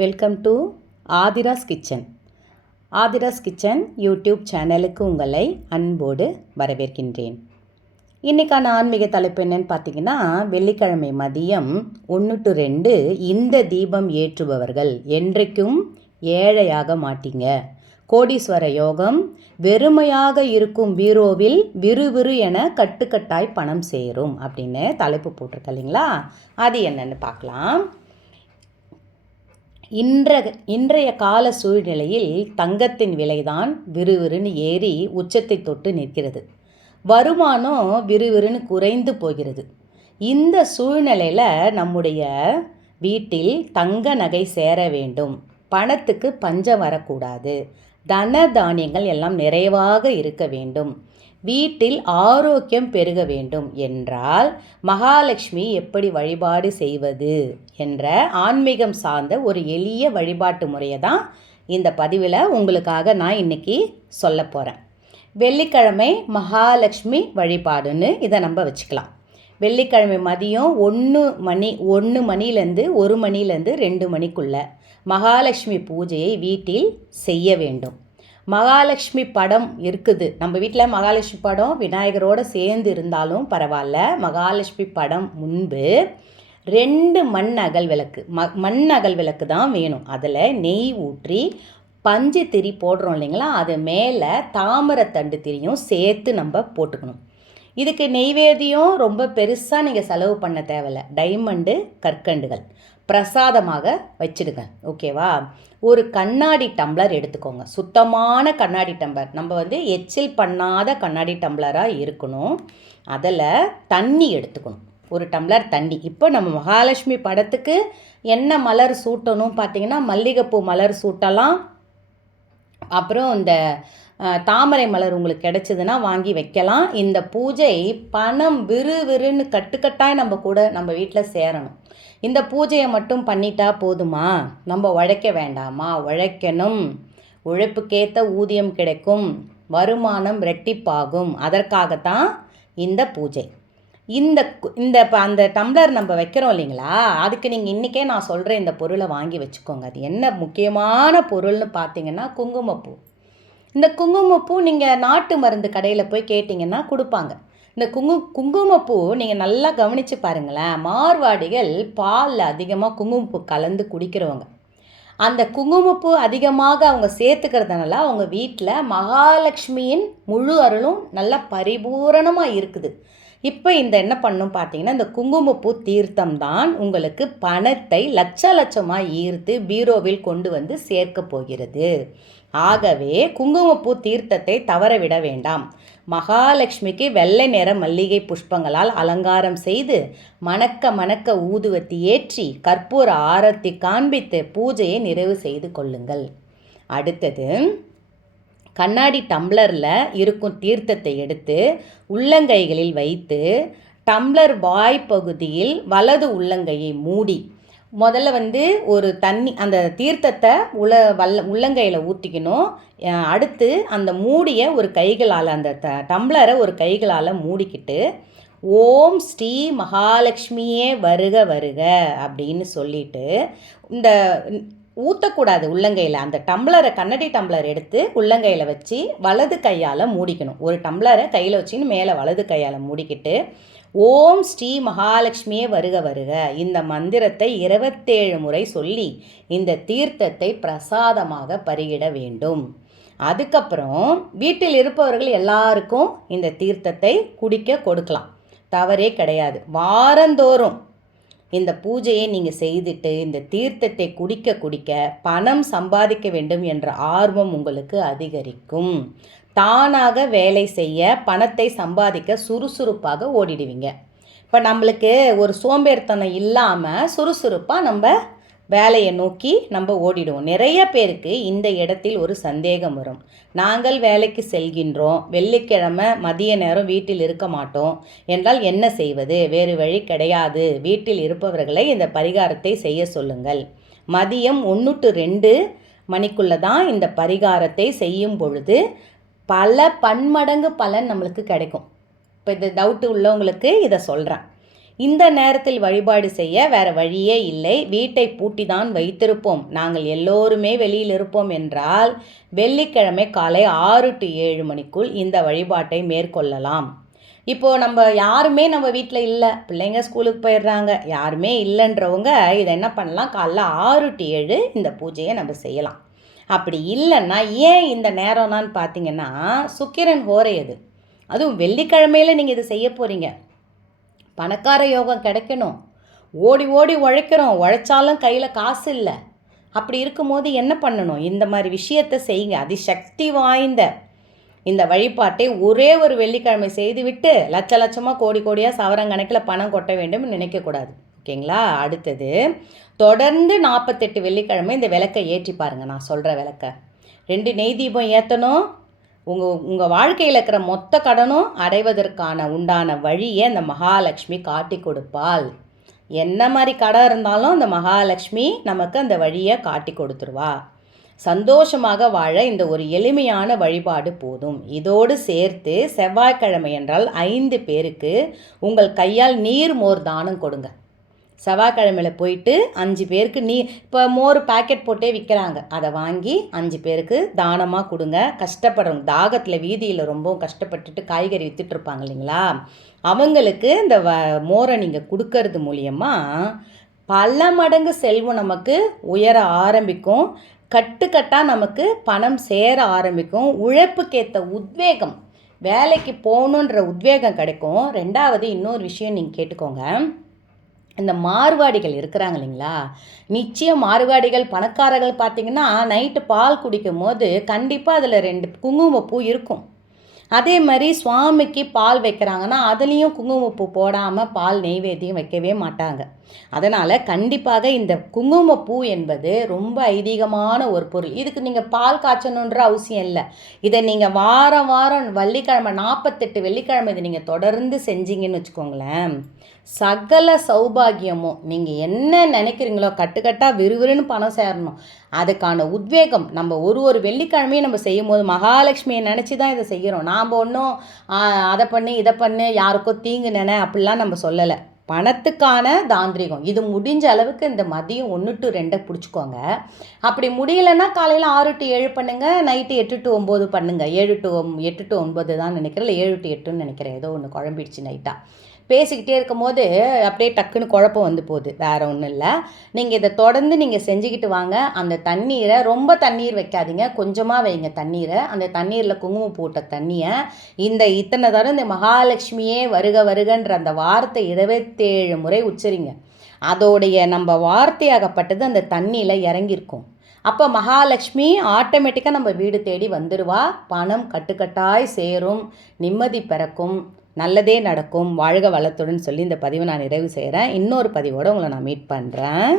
Welcome to Adhira's kitchen Adhira's kitchen YouTube சேனலுக்கு உங்களை அன்போடு வரவேற்கின்றேன். இன்றைக்கான ஆன்மீக தலைப்பு என்னன்னு பார்த்தீங்கன்னா வெள்ளிக்கிழமை மதியம் ஒன்று டு ரெண்டு இந்த தீபம் ஏற்றுபவர்கள் என்றைக்கும் ஏழையாக மாட்டீங்க. கோடீஸ்வர யோகம் வெறுமையாக இருக்கும் பீரோவில் விறுவிறு என கட்டுக்கட்டாய் பணம் சேரும் அப்படின்னு தலைப்பு போட்டிருக்க இல்லைங்களா? அது என்னன்னு பார்க்கலாம். இன்ற இன்றைய கால சூழ்நிலையில் தங்கத்தின் விலைதான் விறுவிறுன்னு ஏறி உச்சத்தை தொட்டு நிற்கிறது. வருமானம் விறுவிறுன்னு குறைந்து போகிறது. இந்த சூழ்நிலையில் நம்முடைய வீட்டில் தங்க நகை சேர வேண்டும். பணத்துக்கு பஞ்சம் வரக்கூடாது. தன தானியங்கள் எல்லாம் நிறைவாக இருக்க வேண்டும். வீட்டில் ஆரோக்கியம் பெருக வேண்டும் என்றால் மகாலட்சுமி எப்படி வழிபாடு செய்வது என்ற ஆன்மீகம் சார்ந்த ஒரு எளிய வழிபாட்டு முறையை தான் இந்த பதிவில் உங்களுக்காக நான் இன்னைக்கு சொல்ல போகிறேன் வெள்ளிக்கிழமை மகாலட்சுமி வழிபாடுன்னு இதை நம்ம வச்சுக்கலாம். வெள்ளிக்கிழமை மதியம் ஒன்று மணி ஒன்று மணிலேருந்து ஒரு மணிலேருந்து ரெண்டு மணிக்குள்ள மகாலட்சுமி பூஜையை வீட்டில் செய்ய வேண்டும். மகாலட்சுமி படம் இருக்குது. நம்ம வீட்டில் மகாலட்சுமி படம் விநாயகரோடு சேர்ந்து இருந்தாலும் பரவாயில்ல மகாலட்சுமி படம் முன்பு ரெண்டு மண் அகல் விளக்கு ம மண் அகல் விளக்கு தான் வேணும். அதில் நெய் ஊற்றி பஞ்சு திரி போடுறோம் இல்லைங்களா? அது மேலே தாமரத்தண்டு திரியும் சேர்த்து நம்ம போட்டுக்கணும். இதுக்கு நெய்வேதியம் ரொம்ப பெருசாக நீங்கள் செலவு பண்ண தேவையில்ல. டைமண்டு கற்கண்டுகள். பிரசாதமாக வச்சுடுங்க. ஓகேவா ஒரு கண்ணாடி டம்ளர் எடுத்துக்கோங்க. சுத்தமான கண்ணாடி டம்ளர். நம்ம வந்து எச்சில் பண்ணாத கண்ணாடி டம்ளராக இருக்கணும். அதில் தண்ணி எடுத்துக்கணும். ஒரு டம்ளர் தண்ணி. இப்போ நம்ம மகாலட்சுமி படத்துக்கு என்ன மலர் சூட்டணும் பார்த்தீங்கன்னா மல்லிகைப்பூ மலர் சூட்டலாம். அப்புறம் இந்த தாமரை மலர் உங்களுக்கு கிடைச்சதுன்னா வாங்கி வைக்கலாம். இந்த பூஜை பணம் விறு விறுன்னு கட்டுக்கட்டாய் நம்ம கூட நம்ம வீட்டில் சேரணும். இந்த பூஜையை மட்டும் பண்ணிட்டா போதுமா? நம்ம உழைக்க வேண்டாமா? உழைக்கணும். உழைப்புக்கேற்ற ஊதியம் கிடைக்கும். வருமானம் ரெட்டிப்பாகும். அதற்காகத்தான் இந்த பூஜை. இந்த இந்த இப்போ அந்த டம்ளர் நம்ம வைக்கிறோம் இல்லைங்களா? அதுக்கு நீங்கள் இன்றைக்கே நான் சொல்கிறேன் இந்த பொருளை வாங்கி வச்சுக்கோங்க. அது என்ன முக்கியமான பொருள்னு பார்த்தீங்கன்னா குங்குமப்பூ. இந்த குங்குமப்பூ நீங்கள் நாட்டு மருந்து கடையில் போய் கேட்டிங்கன்னா கொடுப்பாங்க. இந்த குங்கு குங்குமப்பூ நீங்கள் நல்லா கவனித்து பாருங்களேன். மார்வாடிகள் பாலில் அதிகமாக குங்குமப்பூ கலந்து குடிக்கிறவங்க. அந்த குங்குமப்பூ அதிகமாக அவங்க சேர்த்துக்கிறதுனால அவங்க வீட்டில் மகாலட்சுமியின் முழு அருளும் நல்லா பரிபூரணமாக இருக்குது. இப்போ இந்த என்ன பண்ணும் பார்த்தீங்கன்னா இந்த குங்குமப்பூ தீர்த்தம் தான் உங்களுக்கு பணத்தை லட்ச லட்சமாக ஈர்த்து பீரோவில் கொண்டு வந்து சேர்க்க போகிறது. ஆகவே குங்குமப்பூ தீர்த்தத்தை தவற விட வேண்டாம். மகாலட்சுமிக்கு வெள்ளை நிற மல்லிகை புஷ்பங்களால் அலங்காரம் செய்து மணக்க மணக்க ஊதுவத்தி ஏற்றி கற்பூர ஆரத்தி காண்பித்து பூஜையை நிறைவு செய்து கொள்ளுங்கள். அடுத்தது கண்ணாடி டம்ளரில் இருக்கும் தீர்த்தத்தை எடுத்து உள்ளங்கைகளில் வைத்து டம்ளர் வாய் பகுதியில் வலது உள்ளங்கையை மூடி முதல்ல வந்து ஒரு தண்ணி அந்த தீர்த்தத்தை உல வல்ல உள்ளங்கையில் ஊற்றிக்கணும் அடுத்து அந்த மூடிய ஒரு கைகளால் அந்த த டம்ளரை ஒரு கைகளால் மூடிக்கிட்டு ஓம் ஸ்ரீ மகாலட்சுமியே வருக வருக அப்படின்னு சொல்லிட்டு இந்த ஊற்றக்கூடாது உள்ளங்கையில். அந்த டம்ளரை கண்ணடி டம்ளர் எடுத்து உள்ளங்கையில் வச்சு வலது கையால் மூடிக்கணும். ஒரு டம்ளரை கையில் வச்சுன்னு மேலே வலது கையால் மூடிக்கிட்டு ஓம் ஸ்ரீ மகாலட்சுமியே வருக வருக. இந்த மந்திரத்தை இருபத்தேழு முறை சொல்லி இந்த தீர்த்தத்தை பிரசாதமாக பருகிட வேண்டும். அதுக்கப்புறம் வீட்டில் இருப்பவர்கள் எல்லாருக்கும் இந்த தீர்த்தத்தை குடிக்க கொடுக்கலாம். தவறே கிடையாது. வாரந்தோறும் இந்த பூஜையை நீங்கள் செய்துட்டு இந்த தீர்த்தத்தை குடிக்க குடிக்க பணம் சம்பாதிக்க வேண்டும் என்ற ஆர்வம் உங்களுக்கு அதிகரிக்கும். தானாக வேலை செய்ய பணத்தை சம்பாதிக்க சுறுசுறுப்பாக ஓடிடுவீங்க. இப்போ நம்மளுக்கு ஒரு சோம்பேறித்தனம் இல்லாமல் சுறுசுறுப்பாக நம்ம வேலையை நோக்கி நம்ம ஓடிடுவோம். நிறைய பேருக்கு இந்த இடத்தில் ஒரு சந்தேகம் வரும். நாங்கள் வேலைக்கு செல்கின்றோம். வெள்ளிக்கிழமை மதிய நேரம் வீட்டில் இருக்க மாட்டோம். என்றால் என்ன செய்வது? வேறு வழி கிடையாது. வீட்டில் இருப்பவர்களை இந்த பரிகாரத்தை செய்ய சொல்லுங்கள். மதியம் ஒன்று டு ரெண்டு மணிக்குள்ளே தான் இந்த பரிகாரத்தை செய்யும் பொழுது பல பன்மடங்கு பலன் நம்மளுக்கு கிடைக்கும். இப்போ இது டவுட்டு உள்ளவங்களுக்கு இதை சொல்கிறேன் இந்த நேரத்தில் வழிபாடு செய்ய வேற வழியே இல்லை. வீட்டை பூட்டி தான் வைத்திருப்போம். நாங்கள் எல்லோருமே வெளியில் இருப்போம் என்றால் வெள்ளிக்கிழமை காலை ஆறு டு ஏழு மணிக்குள் இந்த வழிபாட்டை மேற்கொள்ளலாம். இப்போது நம்ம யாருமே நம்ம வீட்டில் இல்லை. பிள்ளைங்க ஸ்கூலுக்கு போயிடுறாங்க. யாருமே இல்லைன்றவங்க இதை என்ன பண்ணலாம்? காலைல ஆறு டு ஏழு இந்த பூஜையை நம்ம செய்யலாம். அப்படி இல்லைன்னா ஏன் இந்த நேரம்னான்னு பார்த்தீங்கன்னா சுக்கிரன் ஹோரையது அதுவும் வெள்ளிக்கிழமையில நீங்கள் இதை செய்ய போகிறீங்க பணக்கார யோகம் கிடைக்கணும். ஓடி ஓடி உழைக்கிறோம். உழைச்சாலும் கையில் காசு இல்லை. அப்படி இருக்கும்போது என்ன பண்ணணும்? இந்த மாதிரி விஷயத்தை செய்யுங்க. அதிசக்தி வாய்ந்த இந்த வழிபாட்டை ஒரே ஒரு வெள்ளிக்கிழமை செய்துவிட்டு லட்ச லட்சமாக கோடி கோடியாக சவரங்கணக்கில் பணம் கொட்ட வேண்டும் நினைக்கக்கூடாது ஓகேங்களா? அடுத்தது தொடர்ந்து நாற்பத்தெட்டு வெள்ளிக்கிழமை இந்த விளக்கை ஏற்றி பாருங்கள் நான் சொல்கிற விளக்கை. ரெண்டு நெய் தீபம் ஏற்றணும் உங்கள் உங்கள் வாழ்க்கையில் இருக்கிற மொத்த கடனும் அடைவதற்கான உண்டான வழியை அந்த மகாலட்சுமி காட்டி கொடுப்பாள். என்ன மாதிரி கடன் இருந்தாலும் அந்த மகாலட்சுமி நமக்கு அந்த வழியை காட்டி கொடுத்துருவா. சந்தோஷமாக வாழ இந்த ஒரு எளிமையான வழிபாடு போதும். இதோடு சேர்த்து செவ்வாய்க்கிழமை என்றால் ஐந்து பேருக்கு உங்கள் கையால் நீர் மோர் தானம் கொடுங்க. செவ்வாய்க்கிழமையில் போயிட்டு அஞ்சு பேருக்கு நீ இப்போ மோர் பாக்கெட் போட்டே விற்கிறாங்க அதை வாங்கி அஞ்சு பேருக்கு தானமாக கொடுங்க. கஷ்டப்படுறவங்க தாகத்தில் வீதியில் ரொம்பவும் கஷ்டப்பட்டுட்டு காய்கறி விற்றுட்ருப்பாங்க இல்லைங்களா? அவங்களுக்கு இந்த வ மோரை நீங்கள் கொடுக்கறது மூலியமாக பல மடங்கு செல்வம் நமக்கு உயர ஆரம்பிக்கும். கட்டுக்கட்டாக நமக்கு பணம் சேர ஆரம்பிக்கும். உழைப்புக்கேற்ற உத்வேகம் வேலைக்கு போகணுன்ற உத்வேகம் கிடைக்கும். ரெண்டாவது இன்னொரு விஷயம் நீங்கள் கேட்டுக்கோங்க. இந்த மார்வாடிகள் இருக்கிறாங்க இல்லைங்களா? நிச்சயம் மார்வாடிகள் பணக்காரர்கள் பார்த்தீங்கன்னா நைட்டு பால் குடிக்கும் போது கண்டிப்பாக அதில் ரெண்டு குங்குமப்பூ இருக்கும். அதே மாதிரி சுவாமிக்கு பால் வைக்கிறாங்கன்னா அதுலேயும் குங்குமப்பூ போடாமல் பால் நெய்வேத்தியம் வைக்கவே மாட்டாங்க. அதனால் கண்டிப்பாக இந்த குங்குமப்பூ என்பது ரொம்ப ஐதீகமான ஒரு பொருள். இதுக்கு நீங்கள் பால் காய்ச்சணுன்ற அவசியம் இல்லை. இதை நீங்கள் வாரம் வாரம் வெள்ளிக்கிழமை நாற்பத்தெட்டு வெள்ளிக்கிழமை இதை நீங்கள் தொடர்ந்து செஞ்சீங்கன்னு வச்சுக்கோங்களேன். சகல சௌபாகியமும் நீங்கள் என்ன நினைக்கிறீங்களோ கட்டுக்கட்டாக விறுவிறுன்னு பணம் சேரணும். அதுக்கான உத்வேகம் நம்ம ஒரு ஒரு வெள்ளிக்கிழமையும் நம்ம செய்யும் போது மகாலட்சுமியை நினச்சி தான் இதை செய்கிறோம் நாம் ஒன்றும் அதை பண்ணி இதை பண்ணு யாருக்கோ தீங்கு நினை அப்படிலாம் நம்ம சொல்லலை. பணத்துக்கான தாந்திரிகம். இது முடிஞ்ச அளவுக்கு இந்த மதியம் ஒன்று டு ரெண்டை பிடிச்சிக்கோங்க. அப்படி முடியலன்னா காலையில் ஆறு டு ஏழு பண்ணுங்கள் நைட்டு எட்டு டு ஒம்பது பண்ணுங்கள் ஏழு டு எட்டு டு ஒன்பது தான் நினைக்கிறேன். இல்லை ஏழு டு எட்டுன்னு நினைக்கிறேன். ஏதோ ஒன்று குழம்பிடுச்சு நைட்டாக பேசிக்கிட்டே இருக்கும்போது அப்படியே டக்குன்னு குழப்பம் வந்து போகுது. வேறு ஒன்றும் இல்லை. நீங்கள் இதை தொடர்ந்து நீங்கள் செஞ்சுக்கிட்டு வாங்க. அந்த தண்ணீரை ரொம்ப தண்ணீர் வைக்காதீங்க. கொஞ்சமாக வைங்க தண்ணீரை. அந்த தண்ணீரில் குங்குமம் போட்ட தண்ணியை. இந்த இத்தனை தரம் இந்த மகாலட்சுமியே வருக வருகன்ற அந்த வார்த்தை இருபத்தேழு முறை உச்சரிங்க. அதோடைய நம்ம வார்த்தையாகப்பட்டது அந்த தண்ணியில் இறங்கியிருக்கும். அப்போ மகாலட்சுமி ஆட்டோமேட்டிக்காக நம்ம வீடு தேடி வந்துடுவா பணம் கட்டுக்கட்டாய் சேரும். நிம்மதி பிறக்கும். நல்லதே நடக்கும் வாழ்க வளத்துடன் சொல்லி இந்த பதிவை நான் நிறைவு செய்கிறேன் இன்னொரு பதிவோடு உங்களை நான் மீட் பண்ணுறேன்